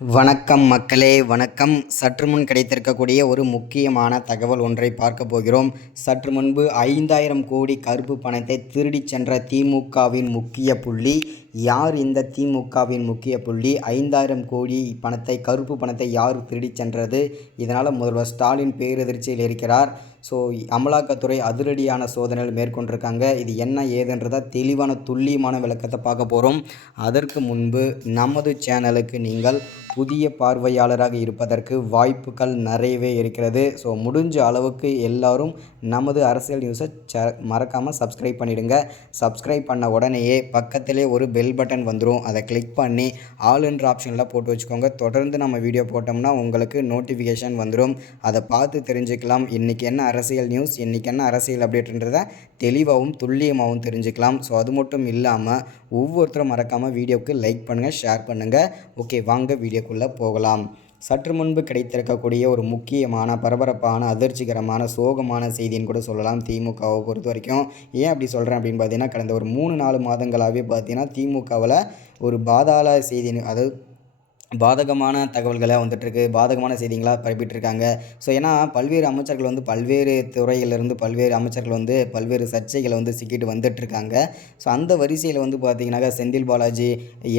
வணக்கம் மக்களே, வணக்கம். சற்று முன் கிடைத்திருக்கக்கூடிய ஒரு முக்கியமான தகவல் ஒன்றை பார்க்க போகிறோம். சற்று முன்பு 5000 கோடி கருப்பு பணத்தை திருடிச் சென்ற திமுகவின் முக்கிய புள்ளி யார்? இந்த திமுகவின் முக்கிய புள்ளி 5000 கோடி பணத்தை, கருப்பு பணத்தை யார் திருடிச் சென்றது? இதனால் முதல்வர் ஸ்டாலின் பேரதிர்ச்சியில் இருக்கிறார். ஸோ அமலாக்கத்துறை அதிரடியான சோதனைகள் மேற்கொண்டிருக்காங்க. இது என்ன ஏதுன்றதை தெளிவான துல்லியமான விளக்கத்தை பார்க்க போகிறோம். அதற்கு முன்பு நமது சேனலுக்கு நீங்கள் புதிய பார்வையாளராக இருப்பதற்கு வாய்ப்புகள் நிறையவே இருக்கிறது. ஸோ முடிஞ்ச அளவுக்கு எல்லோரும் நமது அரசியல் நியூஸை மறக்காமல் சப்ஸ்கிரைப் பண்ணிவிடுங்க. சப்ஸ்கிரைப் பண்ண உடனேயே பக்கத்திலே ஒரு பெல் பட்டன் வந்துடும். அதை கிளிக் பண்ணி ஆல் என்ற ஆப்ஷனில் போட்டு வச்சுக்கோங்க. தொடர்ந்து நம்ம வீடியோ போட்டோம்னா உங்களுக்கு நோட்டிஃபிகேஷன் வந்துடும். அதை பார்த்து தெரிஞ்சுக்கலாம் இன்றைக்கி என்ன அரசியல் நியூஸ், இன்றைக்கி என்ன அரசியல் அப்டேட்ன்றதை தெளிவாகவும் துல்லியமாகவும் தெரிஞ்சுக்கலாம். ஸோ அது மட்டும் இல்லாமல் ஒவ்வொருத்தரும் மறக்காமல் வீடியோவுக்கு லைக் பண்ணுங்கள், ஷேர் பண்ணுங்கள். ஓகே, வாங்க வீடியோக்குள்ளே போகலாம். சற்று முன்பு கிடைத்திருக்கக்கூடிய ஒரு முக்கியமான, பரபரப்பான, அதிர்ச்சிகரமான, சோகமான செய்தின்னு கூட சொல்லலாம் திமுகவை பொறுத்த வரைக்கும். ஏன் அப்படி சொல்கிறேன் அப்படின்னு பார்த்தீங்கன்னா, கடந்த ஒரு 3-4 மாதங்களாகவே பார்த்தீங்கன்னா திமுகவில் ஒரு பாதாள செய்தி, அதாவது பாதகமான தகவல்களை வந்துட்டுருக்கு, பாதகமான செய்திகளாக பரப்பிட்டுருக்காங்க. ஸோ ஏன்னா பல்வேறு அமைச்சர்கள் பல்வேறு துறையிலிருந்து பல்வேறு அமைச்சர்கள் பல்வேறு சர்ச்சைகளை சிக்கிட்டு வந்துட்டுருக்காங்க. ஸோ அந்த வரிசையில் பார்த்திங்கனாக்கா செந்தில் பாலாஜி,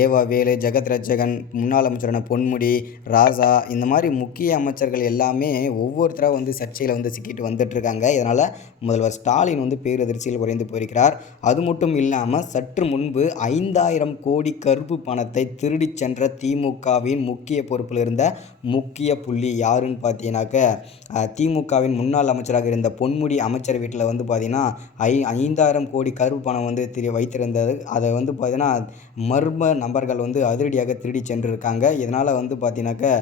ஏவா வேலு, ஜெகத் ரட்சகன், முன்னாள் அமைச்சரான பொன்முடி, ராசா, இந்த மாதிரி முக்கிய அமைச்சர்கள் எல்லாமே ஒவ்வொருத்தராக சர்ச்சையில் சிக்கிட்டு வந்துட்டுருக்காங்க. இதனால் முதல்வர் ஸ்டாலின் பேரதிர்ச்சியில் குறைந்து போயிருக்கிறார். அது மட்டும் இல்லாமல் சற்று முன்பு 5000 கோடி கருப்பு பணத்தை திருடிச் சென்ற திமுக முக்கிய பொறுப்பில் இருந்த முக்கிய புள்ளி யாருன்னு பார்த்தீங்கன்னாக்க திமுகவின் முன்னாள் அமைச்சராக இருந்த பொன்முடி அமைச்சர் வீட்டில் பார்த்தீங்கன்னா 5000 கோடி கருப்பு பணம் வைத்திருந்தது. அதை பார்த்தீங்கன்னா மர்ம நபர்கள் அதிரடியாக திருடி சென்றிருக்காங்க. இதனால் பார்த்தீங்கன்னாக்க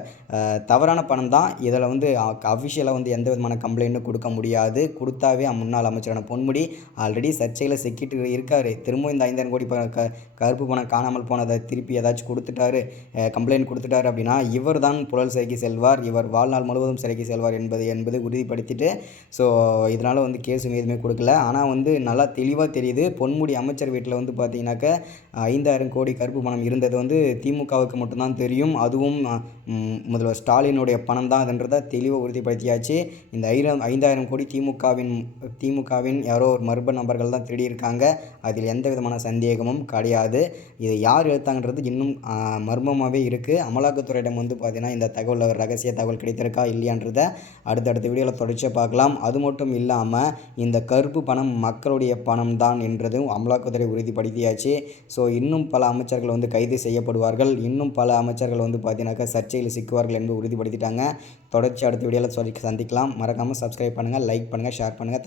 தவறான பணம் தான். இதில் அஃபிஷியலாக எந்த விதமான கம்ப்ளைண்ட்டும் கொடுக்க முடியாது. கொடுத்தாவே முன்னாள் அமைச்சரான பொன்முடி ஆல்ரெடி சர்ச்சையில் சிக்கிட்டு இருக்கார். திரும்ப இந்த 5000 கோடி கருப்பு பணம் காணாமல் போனதை திருப்பி ஏதாச்சும் கொடுத்துட்டாரு, கம்ப்ளைண்ட் கொடுத்துட்டார் அப்படின்னா இவர் தான் புழல் சிறைக்கு செல்வார், இவர் வாழ்நாள் முழுவதும் சிறைக்கு செல்வார் என்பது உறுதிப்படுத்திட்டு ஸோ இதனால் கேஸும் எதுவுமே கொடுக்கல. ஆனால் நல்லா தெளிவாக தெரியுது, பொன்முடி அமைச்சர் வீட்டில் பார்த்தீங்கன்னாக்க 5000 கோடி கருப்பு பணம் இருந்தது திமுகவுக்கு மட்டும்தான் தெரியும். அதுவும் முதல்வர் ஸ்டாலினுடைய பணம் தான் அதுன்றதை தெளிவாக உறுதிப்படுத்தியாச்சு. இந்த 5000 கோடி திமுகவின் யாரோ ஒரு மர்ம நபர்கள் தான் திருடியிருக்காங்க. அதில் எந்த விதமான சந்தேகமும் கிடையாது. இதை யார் எடுத்தாங்கன்றது இன்னும் மர்மமாகவே இருக்குது. அமலாக்கத்துறையிடம் பார்த்தீங்கன்னா இந்த தகவல், ரகசிய தகவல் கிடைத்திருக்கா இல்லையான்றதை அடுத்தடுத்த வீடியோவில் தொடர்ச்சியாக பார்க்கலாம். அது மட்டும் இல்லாமல் இந்த கருப்பு பணம் மக்களுடைய பணம் தான் என்றதும் அமலாக்கத்துறை உறுதிப்படுத்தியாச்சு. ஸோ இன்னும் பல அமைச்சர்கள் கைது செய்யப்படுவார்கள், இன்னும் பல அமைச்சர்கள் பார்த்தீங்கன்னாக்கா சர்ச்சையில் சிக்குவார்கள் என்று உறுதிப்படுத்திட்டாங்க. தொடர்ச்சி அடுத்த வீடியோவில் சந்திக்கலாம். மறக்காமல் சப்ஸ்கிரைப் பண்ணுங்கள், லைக் பண்ணுங்கள், ஷேர் பண்ணுங்கள்.